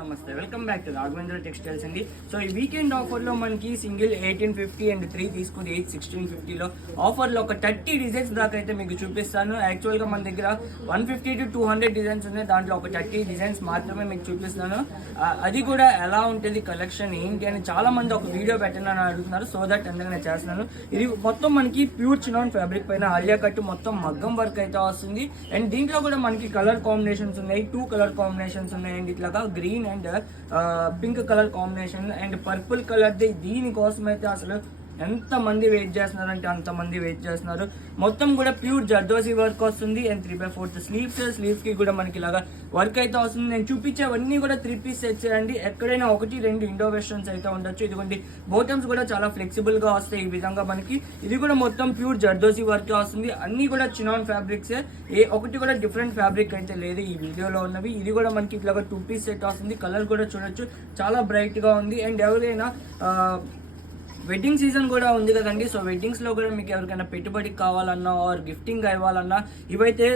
నమస్తే, welcome back to Raghavendra textiles అండి. So ఈ వీకెండ్ ఆఫర్లో మనకి సింగిల్ 1850 అండ్ 3 తీసుకుని 1650లో ఆఫర్లో ఒక 30 డిజైన్స్ దాకా అయితే మీకు చూపిస్తాను. యాక్చువల్గా మన దగ్గర 150 to 200 డిజైన్స్ ఉన్నాయి. దాంట్లో ఒక 30 డిజైన్స్ మాత్రమే మీకు చూపిస్తాను. అది కూడా ఎలా ఉంటుంది కలెక్షన్ ఏంటి అని చాలా మంది ఒక వీడియో పెట్టనని అడుగుతున్నారు. సో దట్ అందుకనే చేస్తున్నాను. ఇది మొత్తం మనకి ప్యూర్ చినాన్ ఫ్యాబ్రిక్ పైన ఆలియా కట్ మొత్తం మగ్గం వర్క్ అయితే వస్తుంది. అండ్ దీంట్లో కూడా మనకి కలర్ కాంబినేషన్స్ ఉన్నాయి, 2 కలర్ కాంబినేషన్స్ ఉన్నాయి. అండ్ ఇట్లాగా green and pink colour combination and purple colour దీనికోసం అయితే అసలు ఎంత మంది వెయిట్ చేస్తున్నారంటే అంత మంది వెయిట్ చేస్తున్నారు. మొత్తం కూడా ప్యూర్ జర్దోజీ వర్క్ వస్తుంది. అండ్ 3/4 స్లీవ్స్ కి కూడా మనకి ఇలాగా వర్క్ అయితే వస్తుంది. నేను చూపించేవన్నీ కూడా 3 పీస్ సెట్స్ అండి. ఎక్కడైనా 1-2 ఇండో వెస్టర్న్స్ అయితే ఉండొచ్చు. ఇదిగోండి బాటమ్స్ కూడా చాలా ఫ్లెక్సిబుల్ గా వస్తాయి. ఈ విధంగా మనకి ఇది కూడా మొత్తం ప్యూర్ జర్దోజీ వర్క్ వస్తుంది. అన్ని కూడా చినాన్ ఫ్యాబ్రిక్స్, ఒకటి కూడా డిఫరెంట్ ఫ్యాబ్రిక్ అయితే లేదు ఈ వీడియోలో ఉన్నవి. ఇది కూడా మనకి ఇట్లాగా 2 పీస్ సెట్ వస్తుంది. కలర్ కూడా చూడొచ్చు, చాలా బ్రైట్ గా ఉంది. అండ్ ఎవరైనా వెడ్డింగ్ సీజన్ కూడా ఉంది కదండి. సో వెడ్డింగ్స్లో కూడా మీకు ఎవరికైనా పెట్టుబడికి కావాలన్నా ఆర్ గిఫ్టింగ్ ఇవ్వాలన్నా ఇవైతే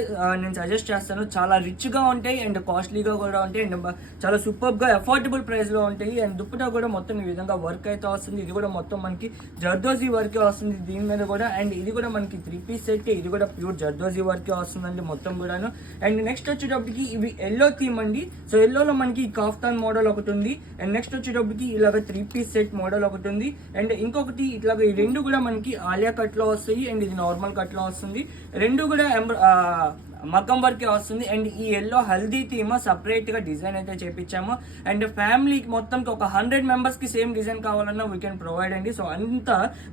నేను సజెస్ట్ చేస్తాను. చాలా రిచ్గా ఉంటాయి అండ్ కాస్ట్లీగా కూడా ఉంటాయి అండ్ చాలా సూపర్గా అఫోర్డబుల్ ప్రైస్లో ఉంటాయి. అండ్ దుప్పటా కూడా మొత్తం ఈ విధంగా వర్క్ అయితే వస్తుంది. ఇది కూడా మొత్తం మనకి జర్దోజీ వర్కే వస్తుంది దీని మీద కూడా. అండ్ ఇది కూడా మనకి 3 పీస్ సెట్, ఇది కూడా ప్యూర్ జర్దోజీ వర్కే వస్తుందండి మొత్తం కూడాను. అండ్ నెక్స్ట్ వచ్చేటప్పటికి ఇవి ఎల్లో థీమ్ అండి. సో ఎల్లోలో మనకి కాఫ్తాన్ మోడల్ ఒకటి ఉంది. అండ్ నెక్స్ట్ వచ్చేటప్పటికి ఇలాగ 3 పీస్ సెట్ మోడల్ ఒకటి ఉంది. అండ్ ఇంకొకటి ఇట్లాగా ఈ రెండు కూడా మనకి ఆలియా కట్ లో వస్తాయి అండ్ ఇది నార్మల్ కట్ లో వస్తుంది. రెండు కూడా మగ్గం వర్కే వస్తుంది. అండ్ ఈ ఎల్లో హల్దీ థీమ్ సపరేట్ గా డిజైన్ అయితే చేపించాము. అండ్ ఫ్యామిలీకి మొత్తంకి ఒక 100 మెంబర్స్ కి సేమ్ డిజైన్ కావాలన్నా వీ కెన్ ప్రొవైడ్ అండి. సో అంత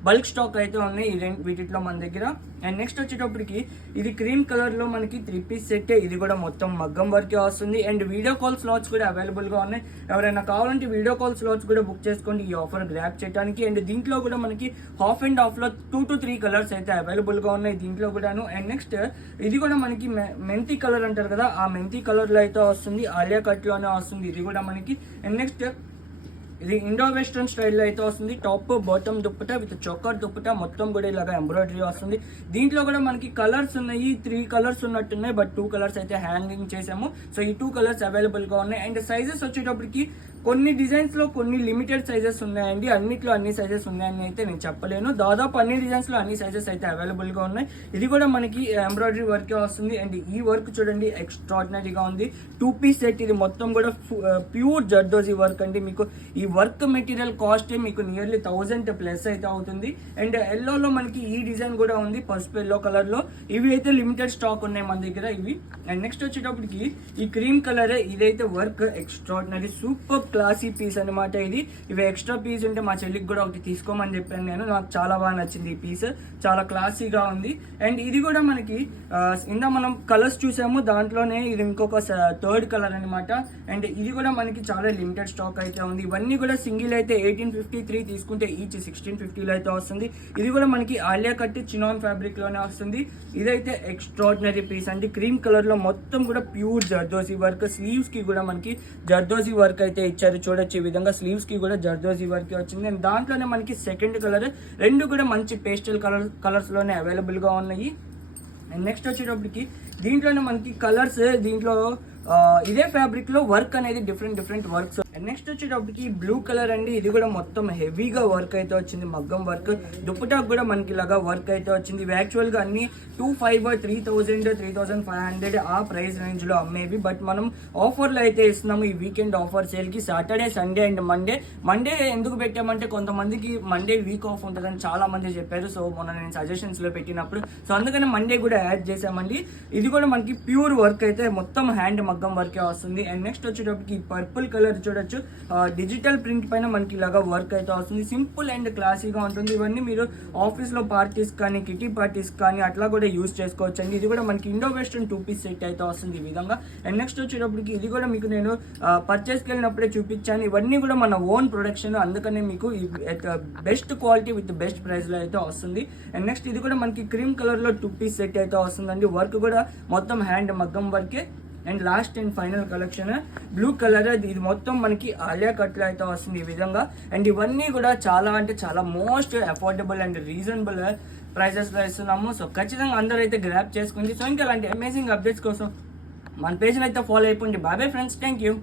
బల్క్ స్టాక్ అయితే ఉన్నాయి వీటిలో మన దగ్గర. అండ్ నెక్స్ట్ వచ్చేటప్పటికి ఇది క్రీమ్ కలర్ లో మనకి 3 పీస్ సెట్, ఇది కూడా మొత్తం మగ్గం వర్కే వస్తుంది. అండ్ వీడియో కాల్ స్లాట్స్ కూడా అవైలబుల్ గా ఉన్నాయి. ఎవరైనా కావాలంటే వీడియో కాల్ స్లాట్స్ కూడా బుక్ చేసుకోండి ఈ ఆఫర్ గ్రాప్ చేయడానికి. అండ్ దీంట్లో కూడా మనకి హాఫ్ అండ్ హాఫ్ లో 2 to 3 కలర్స్ అయితే అవైలబుల్ గా ఉన్నాయి దీంట్లో కూడాను. అండ్ నెక్స్ట్ ఇది కూడా మనకి మెంతి కలర్ అంటారు కదా, ఆ మెంతి కలర్ లో అయితే వస్తుంది. ఆలియా కట్ లోనే వస్తుంది ఇది కూడా మనకి. అండ్ నెక్స్ట్ ఇది ఇండో వెస్టర్న్ స్టైల్లో అయితే వస్తుంది. Top bottom dupatta with చొక్కర్ dupatta మొత్తం కూడా ఇలాగా ఎంబ్రాయిడరీ వస్తుంది. దీంట్లో కూడా మనకి కలర్స్ ఉన్నాయి, 3 కలర్స్ ఉన్నట్టున్నాయి. బట్ 2 కలర్స్ అయితే హ్యాంగింగ్ చేసాము. సో ఈ 2 కలర్స్ అవైలబుల్ గా ఉన్నాయి. అండ్ సైజెస్ వచ్చేటప్పటికి కొన్ని డిజైన్స్ లో కొన్ని లిమిటెడ్ సైజెస్ ఉన్నాయండి. అన్నిట్లో అన్ని సైజెస్ ఉన్నాయని అయితే నేను చెప్పలేను. దాదాపు అన్ని డిజైన్స్ లో అన్ని సైజెస్ అయితే అవైలబుల్ గా ఉన్నాయి. ఇది కూడా మనకి ఎంబ్రాయిడరీ వర్కే వస్తుంది. అండ్ ఈ వర్క్ చూడండి ఎక్స్ట్రాడినరీగా ఉంది. 2 పీస్ సెట్, ఇది మొత్తం కూడా ప్యూర్ జర్దోజీ వర్క్ అండి. మీకు ఈ వర్క్ మెటీరియల్ కాస్ట్ మీకు నియర్లీ 1000+ అయితే అవుతుంది. అండ్ ఎల్లోలో మనకి ఈ డిజైన్ కూడా ఉంది, పసుపు ఎల్లో కలర్ లో. ఇవి అయితే లిమిటెడ్ స్టాక్ ఉన్నాయి మన దగ్గర ఇవి. అండ్ నెక్స్ట్ వచ్చేటప్పటికి ఈ క్రీమ్ కలర్, ఇదైతే work extraordinary super classy piece అనమాట. ఇవి ఎక్స్ట్రా పీస్ ఉంటే మా చెల్లికి కూడా ఒకటి తీసుకోమని చెప్పాను నేను. నాకు చాలా బాగా నచ్చింది ఈ పీస్, చాలా క్లాసీగా ఉంది. అండ్ ఇది కూడా మనకి ఇందా మనం కలర్స్ చూసాము, దాంట్లోనే ఇది ఇంకొక 3rd కలర్ అనమాట. అండ్ ఇది కూడా మనకి చాలా లిమిటెడ్ స్టాక్ అయితే ఉంది. ఇవన్నీ కూడా సింగిల్ అయితే 1853 తీసుకుంటే ఈచ్ 1650లో అయితే వస్తుంది. ఇది కూడా మనకి ఆలియా కట్ చినాన్ ఫ్యాబ్రిక్ లోనే వస్తుంది. ఇదైతే ఎక్స్ట్రాడినరీ పీస్ అండి. క్రీమ్ కలర్ లో మొత్తం కూడా ప్యూర్ జర్దోజీ వర్క్. స్లీవ్స్ కి కూడా మనకి జర్దోజీ వర్క్ అయితే ఇచ్చారు చూడొచ్చు. ఈ విధంగా స్లీవ్స్ కి కూడా జర్దోజీ వర్క్ వచ్చింది. అండ్ దాంట్లోనే మనకి 2nd కలర్, రెండు కూడా మంచి పేస్టల్ కలర్స్ లోనే అవైలబుల్ గా ఉన్నాయి. అండ్ నెక్స్ట్ వచ్చేటప్పటికి దీంట్లోనే మనకి కలర్స్, దీంట్లో ఇదే ఫ్యాబ్రిక్ లో వర్క్ అనేది డిఫరెంట్ వర్క్స్. అండ్ నెక్స్ట్ వచ్చేటప్పటికి బ్లూ కలర్ అండి. ఇది కూడా మొత్తం హెవీగా వర్క్ అయితే వచ్చింది, మగ్గం వర్క్. దుప్పటాకు కూడా మనకి ఇలాగా వర్క్ అయితే వచ్చింది. ఇవి యాక్చువల్ గా అన్ని 2500, 3000, 3500 ఆ ప్రైస్ రేంజ్ లో అమ్మేవి. బట్ మనం ఆఫర్లు అయితే ఇస్తున్నాము ఈ వీకెండ్ ఆఫర్ సేల్ కి. సాటర్డే, సండే అండ్ మండే ఎందుకు పెట్టామంటే కొంతమందికి మండే వీక్ ఆఫ్ ఉంటుందని చాలా మంది చెప్పారు. సో మొన్న నేను సజెషన్స్ లో పెట్టినప్పుడు సో అందుకని మండే కూడా యాడ్ చేసామండి. ఇది కూడా మనకి ప్యూర్ వర్క్ అయితే మొత్తం హ్యాండ్ మగ్గం వర్కే వస్తుంది. అండ్ నెక్స్ట్ వచ్చేటప్పటికి పర్పుల్ కలర్ చూడొచ్చు, డిజిటల్ ప్రింట్ పైన మనకి ఇలాగా వర్క్ అయితే వస్తుంది. సింపుల్ అండ్ క్లాసీగా ఉంటుంది. ఇవన్నీ మీరు ఆఫీస్ లో పార్టీస్ కానీ కిటీ పార్టీస్ కానీ అట్లా కూడా యూజ్ చేసుకోవచ్చు అండి. ఇది కూడా మనకి ఇండో వెస్టర్న్ 2 పీస్ సెట్ అయితే వస్తుంది ఈ విధంగా. అండ్ నెక్స్ట్ వచ్చేటప్పటికి ఇది కూడా మీకు నేను పర్చేస్కి వెళ్ళినప్పుడే చూపించాను. ఇవన్నీ కూడా మన ఓన్ ప్రొడక్షన్, అందుకనే మీకు best quality with best price లో అయితే వస్తుంది. అండ్ నెక్స్ట్ ఇది కూడా మనకి క్రీమ్ కలర్ లో 2 పీస్ సెట్ అయితే వస్తుందండి. వర్క్ కూడా మొత్తం హ్యాండ్ మగ్గం వర్కే. And last and final collection blue colour, ఇది మొత్తం మనకి ఆలియా కట్ లో అయితే వస్తుంది ఈ విధంగా. అండ్ ఇవన్నీ కూడా చాలా అంటే చాలా most affordable and reasonable prices లో ఇస్తున్నాము. సో ఖచ్చితంగా అందరూ అయితే గ్రాప్ చేసుకుంది. సో ఇంకా అలాంటి అమేజింగ్ అప్డేట్స్ కోసం మన పేజ్ని అయితే ఫాలో అయిపోండి. Bye friends, thank you.